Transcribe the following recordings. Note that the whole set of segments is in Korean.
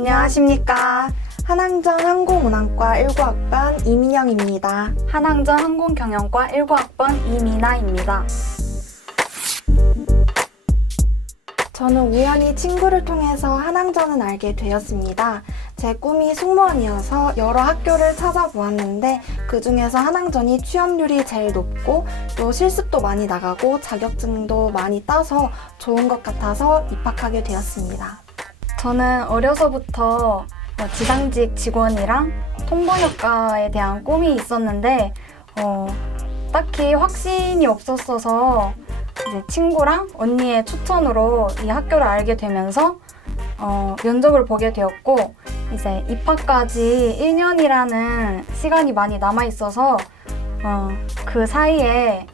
안녕하십니까. 한항전 항공운항과 19학번 이민영입니다. 한항전 항공경영과 19학번 이미나입니다. 저는 우연히 친구를 통해서 한항전을 알게 되었습니다. 제 꿈이 승무원이어서 여러 학교를 찾아보았는데 그 중에서 한항전이 취업률이 제일 높고 또 실습도 많이 나가고 자격증도 많이 따서 좋은 것 같아서 입학하게 되었습니다. 저는 어려서부터 뭐 지상직 직원이랑 통번역과에 대한 꿈이 있었는데 어, 딱히 확신이 없었어서 이제 친구랑 언니의 추천으로 이 학교를 알게 되면서 어, 면접을 보게 되었고 이제 입학까지 1년이라는 시간이 많이 남아 있어서 어, 그 사이에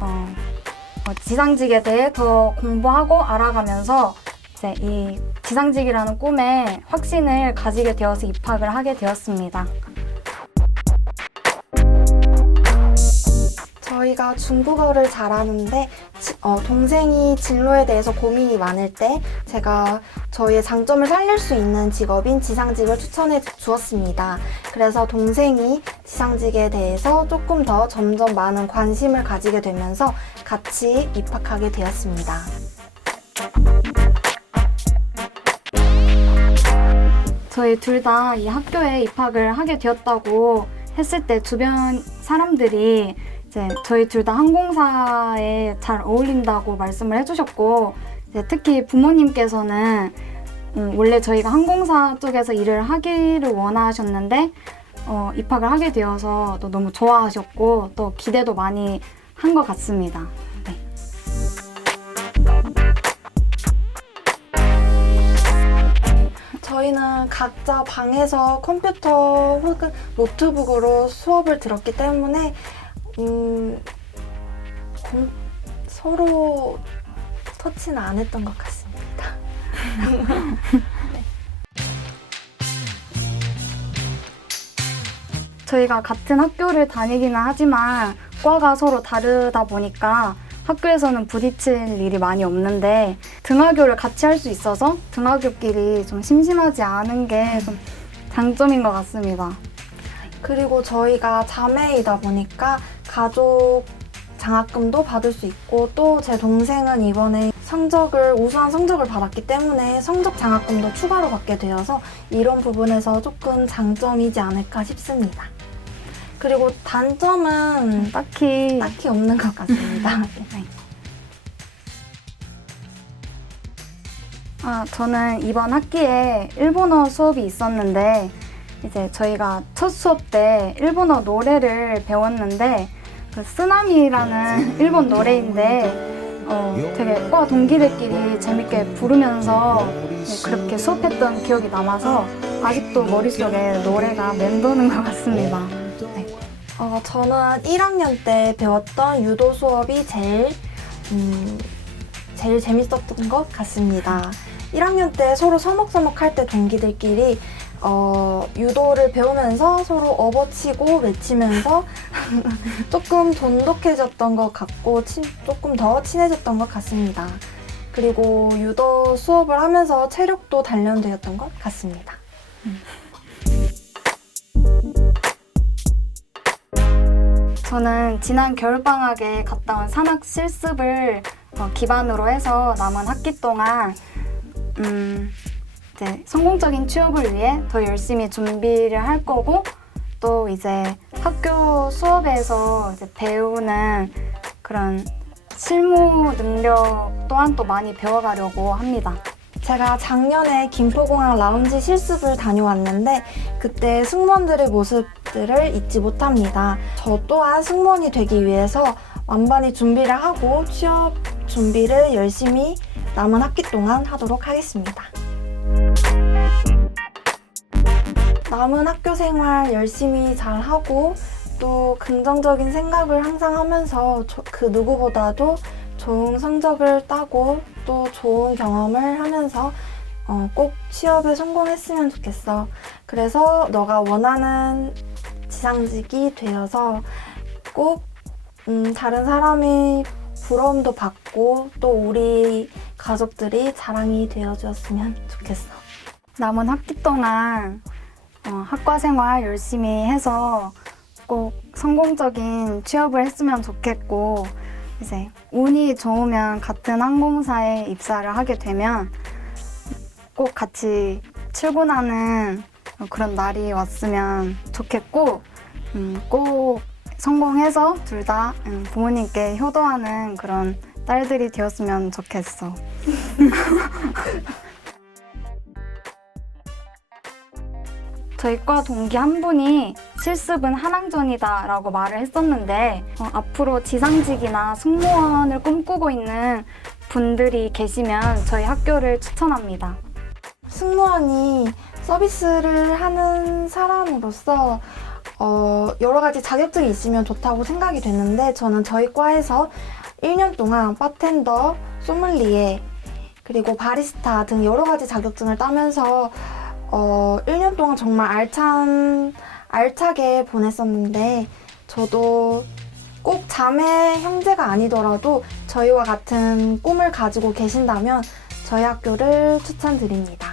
어, 어, 지상직에 대해 더 공부하고 알아가면서 이제 이 지상직이라는 꿈에 확신을 가지게 되어서 입학을 하게 되었습니다. 저희가 중국어를 잘하는데 지- 어, 동생이 진로에 대해서 고민이 많을 때 제가 저희의 장점을 살릴 수 있는 직업인 지상직을 추천해 주었습니다. 그래서 동생이 지상직에 대해서 조금 더 점점 많은 관심을 가지게 되면서 같이 입학하게 되었습니다. 저희 둘 다 이 학교에 입학을 하게 되었다고 했을 때 주변 사람들이 이제 저희 둘 다 항공사에 잘 어울린다고 말씀을 해주셨고 특히 부모님께서는 음, 원래 저희가 항공사 쪽에서 일을 하기를 원하셨는데 어, 입학을 하게 되어서 또 너무 좋아하셨고 또 기대도 많이 한 것 같습니다. 저희는 각자 방에서 컴퓨터 혹은 노트북으로 수업을 들었기 때문에 음, 공- 서로 터치는 안 했던 것 같습니다. 저희가 같은 학교를 다니기는 하지만 과가 서로 다르다 보니까 학교에서는 부딪힐 일이 많이 없는데 등하교를 같이 할 수 있어서 등하교끼리 좀 심심하지 않은 게 좀 장점인 것 같습니다. 그리고 저희가 자매이다 보니까 가족 장학금도 받을 수 있고 또 제 동생은 이번에 성적을 우수한 성적을 받았기 때문에 성적 장학금도 추가로 받게 되어서 이런 부분에서 조금 장점이지 않을까 싶습니다. 그리고 단점은 딱히 딱히 없는 것 같습니다. 네. 아, 저는 이번 학기에 일본어 수업이 있었는데 이제 저희가 첫 수업 때 일본어 노래를 배웠는데 그 쓰나미라는 일본 노래인데 어, 되게 과 동기들끼리 재밌게 부르면서 네, 그렇게 수업했던 기억이 남아서 아직도 머릿속에 노래가 맴도는 것 같습니다. 네. 어, 저는 1학년 때 배웠던 유도 수업이 제일 음, 제일 재밌었던 것 같습니다. 1학년 때 서로 서먹서먹 할 때 동기들끼리 어, 유도를 배우면서 서로 업어치고 외치면서 조금 돈독해졌던 것 같고 친- 조금 더 친해졌던 것 같습니다. 그리고 유도 수업을 하면서 체력도 단련되었던 것 같습니다. 저는 지난 겨울방학에 갔다 온 산악 실습을 어, 기반으로 해서 남은 학기 동안 음, 이제 성공적인 취업을 위해 더 열심히 준비를 할 거고 또 이제 학교 수업에서 이제 배우는 그런 실무 능력 또한 또 많이 배워가려고 합니다. 제가 작년에 김포공항 라운지 실습을 다녀왔는데 그때 승무원들의 모습들을 잊지 못합니다. 저 또한 승무원이 되기 위해서 완반히 준비를 하고 취업 준비를 열심히 남은 학기 동안 하도록 하겠습니다. 남은 학교 생활 열심히 잘 하고 또 긍정적인 생각을 항상 하면서 저- 그 누구보다도 좋은 성적을 따고 또 좋은 경험을 하면서 어, 꼭 취업에 성공했으면 좋겠어. 그래서 너가 원하는 지상직이 되어서 꼭 음, 다른 사람이 부러움도 받고 또 우리 가족들이 자랑이 되어주었으면 좋겠어. 남은 학기 동안 어, 학과 생활 열심히 해서 꼭 성공적인 취업을 했으면 좋겠고 이제 운이 좋으면 같은 항공사에 입사를 하게 되면 꼭 같이 출근하는 그런 날이 왔으면 좋겠고 음, 꼭 성공해서 둘 다 부모님께 효도하는 그런 딸들이 되었으면 좋겠어. 저희 과 동기 한 분이 실습은 한항전이다 라고 말을 했었는데 어, 앞으로 지상직이나 승무원을 꿈꾸고 있는 분들이 계시면 저희 학교를 추천합니다. 승무원이 서비스를 하는 사람으로서 어, 여러 가지 자격증이 있으면 좋다고 생각이 됐는데 저는 저희 과에서 1년 동안 바텐더, 소믈리에, 그리고 바리스타 등 여러 가지 자격증을 따면서 어, 1년 동안 정말 알찬, 알차게 보냈었는데 저도 꼭 자매 형제가 아니더라도 저희와 같은 꿈을 가지고 계신다면 저희 학교를 추천드립니다.